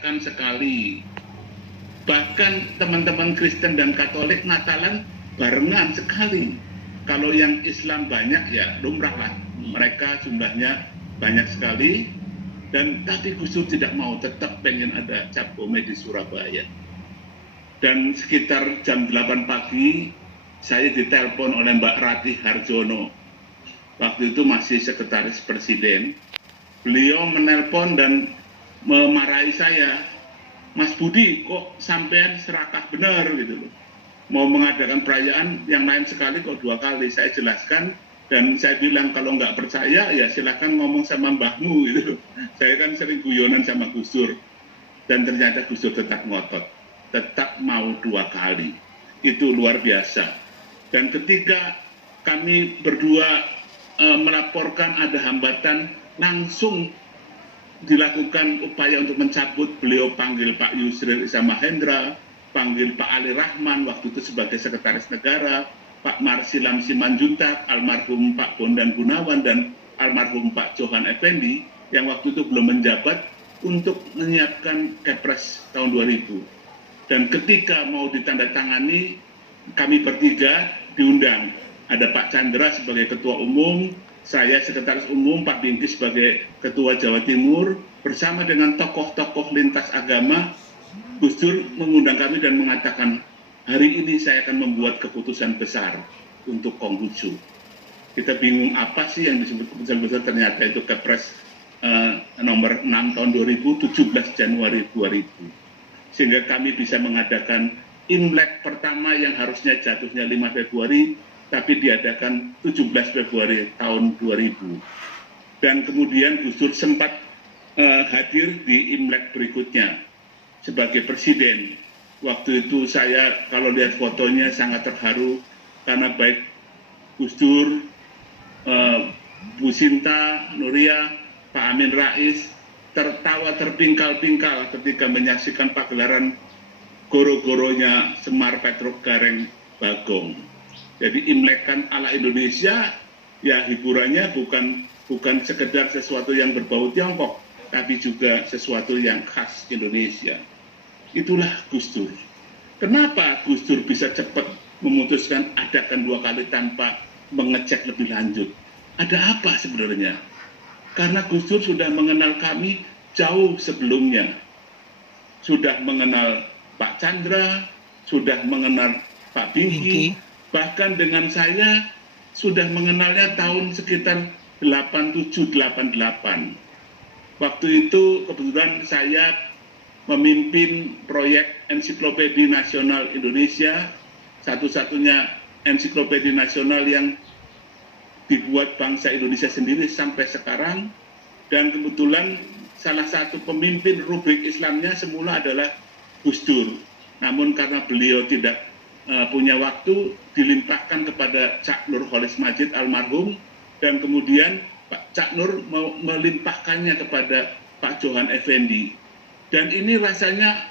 merayakan sekali. Bahkan teman-teman Kristen dan Katolik Natalan barengan sekali. Kalau yang Islam banyak ya lumrah lah, mereka jumlahnya banyak sekali. Dan tapi Gus Dur tidak mau, tetap pengen ada Cap Gome di Surabaya. Dan sekitar jam 8 pagi saya ditelepon oleh Mbak Ratih Harjono. Waktu itu masih sekretaris presiden. Beliau menelpon dan memarahi saya, Mas Budi, kok sampean serakah benar gitu loh. Mau mengadakan perayaan yang lain sekali kok 2 kali. Saya jelaskan dan saya bilang kalau nggak percaya ya silakan ngomong sama mbahmu gitu loh. Saya kan sering guyonan sama Gus Dur. Dan ternyata Gus Dur tetap ngotot. Tetap mau 2 kali. Itu luar biasa. Dan ketika kami berdua melaporkan ada hambatan, langsung dilakukan upaya untuk mencabut. Beliau panggil Pak Yusril Issa Mahendra, panggil Pak Ali Rahman waktu itu sebagai sekretaris negara, Pak Marsilam Simanjuntak, almarhum Pak Bondan Gunawan, dan almarhum Pak Johan Effendi yang waktu itu belum menjabat untuk menyiapkan Kepres tahun 2000. Dan ketika mau ditandatangani, kami bertiga diundang. Ada Pak Chandra sebagai Ketua Umum, saya Sekretaris Umum, Pak Bingki sebagai Ketua Jawa Timur, bersama dengan tokoh-tokoh lintas agama. Gus Dur mengundang kami dan mengatakan, hari ini saya akan membuat keputusan besar untuk Konghucu. Kita bingung apa sih yang disebut keputusan besar, ternyata itu Kepres nomor 6 tahun 2000, 17 Januari 2000. Sehingga kami bisa mengadakan Imlek pertama yang harusnya jatuhnya 5 Februari, tapi diadakan 17 Februari tahun 2000. Dan kemudian Gus Dur sempat hadir di Imlek berikutnya sebagai presiden. Waktu itu saya kalau lihat fotonya sangat terharu karena baik Gus Dur, Bu Sinta, Nuria, Pak Amin Rais tertawa terpingkal-pingkal ketika menyaksikan pagelaran goro-goronya Semar Petruk Gareng Bagong. Jadi Imlek kan ala Indonesia, ya hiburannya bukan sekedar sesuatu yang berbau Tiongkok, tapi juga sesuatu yang khas Indonesia. Itulah Gus Dur. Kenapa Gus Dur bisa cepat memutuskan adakan 2 kali tanpa mengecek lebih lanjut? Ada apa sebenarnya? Karena Gus Dur sudah mengenal kami jauh sebelumnya. Sudah mengenal Pak Chandra, sudah mengenal Pak Bingki, bahkan dengan saya sudah mengenalnya tahun sekitar 87-88. Waktu itu kebetulan saya memimpin proyek Ensiklopedia Nasional Indonesia, satu-satunya ensiklopedia nasional yang dibuat bangsa Indonesia sendiri sampai sekarang. Dan kebetulan salah satu pemimpin rubrik Islamnya semula adalah Gus Dur. Namun karena beliau tidak punya waktu, dilimpahkan kepada Cak Nur Kholis Majid almarhum, dan kemudian Pak Cak Nur melimpahkannya kepada Pak Johan Effendi. Dan ini rasanya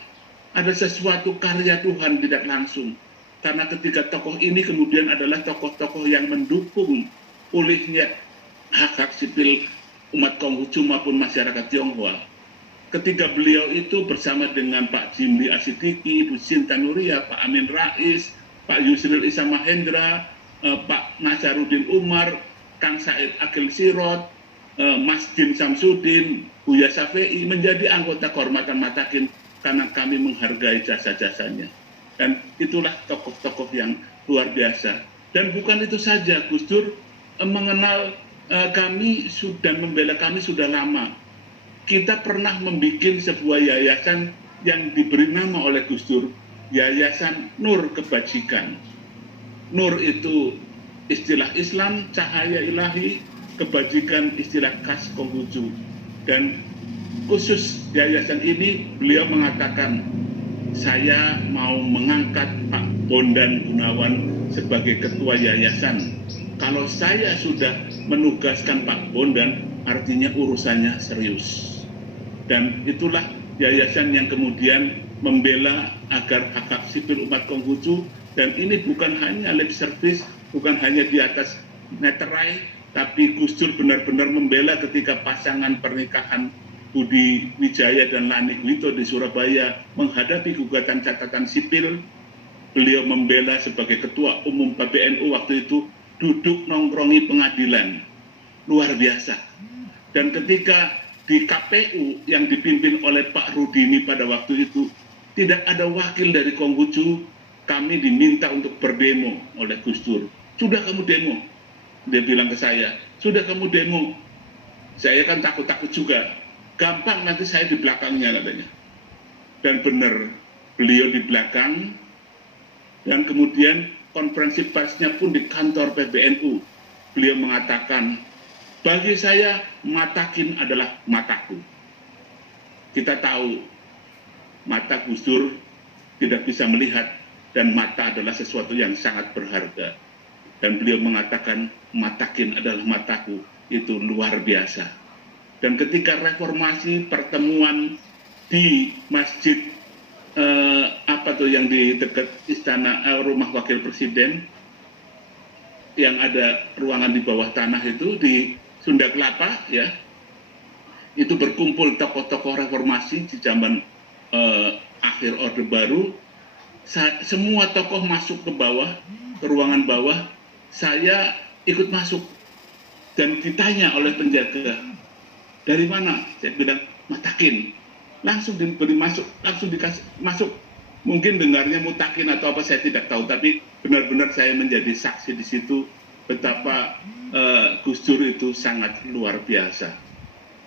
ada sesuatu karya Tuhan tidak langsung. Karena ketiga tokoh ini kemudian adalah tokoh-tokoh yang mendukung pulihnya hak-hak sipil umat Konghucu maupun masyarakat Tionghoa. Ketika beliau itu bersama dengan Pak Jimli Asidiki, Bu Sinta Nuria, Pak Amin Rais, Pak Yusril Issa Mahendra, Pak Nazaruddin Umar, Kang Said Akil Sirot, Mas Din Samsudin, Buya Safei menjadi anggota kehormatan Matakin karena kami menghargai jasa-jasanya. Dan itulah tokoh-tokoh yang luar biasa. Dan bukan itu saja, Gus Dur mengenal kami dan membela kami sudah lama. Kita pernah membuat sebuah yayasan yang diberi nama oleh Gus Dur, Yayasan Nur Kebajikan. Nur itu istilah Islam, cahaya ilahi, kebajikan istilah khas Konghucu. Dan khusus yayasan ini beliau mengatakan, saya mau mengangkat Pak Bondan Gunawan sebagai ketua yayasan. Kalau saya sudah menugaskan Pak Bondan, artinya urusannya serius. Dan itulah yayasan yang kemudian membela agar hak-hak sipil umat Konghucu, dan ini bukan hanya lip service, bukan hanya di atas meterai, tapi Gus Dur benar-benar membela ketika pasangan pernikahan Budi Wijaya dan Lani Gwito di Surabaya menghadapi gugatan catatan sipil. Beliau membela sebagai Ketua Umum PBNU waktu itu, duduk nongkrongi pengadilan. Luar biasa. Dan ketika di KPU yang dipimpin oleh Pak Rudini pada waktu itu, tidak ada wakil dari Konghucu, kami diminta untuk berdemo oleh Gus Dur. Sudah kamu demo? Dia bilang ke saya, sudah kamu demo. Saya kan takut-takut juga. Gampang, nanti saya di belakangnya katanya. Dan benar, beliau di belakang. Dan kemudian konferensi persnya pun di kantor PBNU. Beliau mengatakan, bagi saya Matakin adalah mataku. Kita tahu mata Gus Dur tidak bisa melihat, dan mata adalah sesuatu yang sangat berharga. Dan beliau mengatakan Matakin adalah mataku. Itu luar biasa. Dan ketika reformasi, pertemuan di masjid yang di dekat istana rumah wakil presiden, yang ada ruangan di bawah tanah itu di Sunda Kelapa, ya, itu berkumpul tokoh-tokoh reformasi di zaman akhir Orde Baru. Semua tokoh masuk ke bawah, ke ruangan bawah. Saya ikut masuk dan ditanya oleh penjaga, dari mana? Saya bilang, Matakin. Langsung diberi masuk, langsung dikasih masuk. Mungkin dengarnya Mutakin atau apa, saya tidak tahu. Tapi benar-benar saya menjadi saksi di situ betapa Gus Dur itu sangat luar biasa.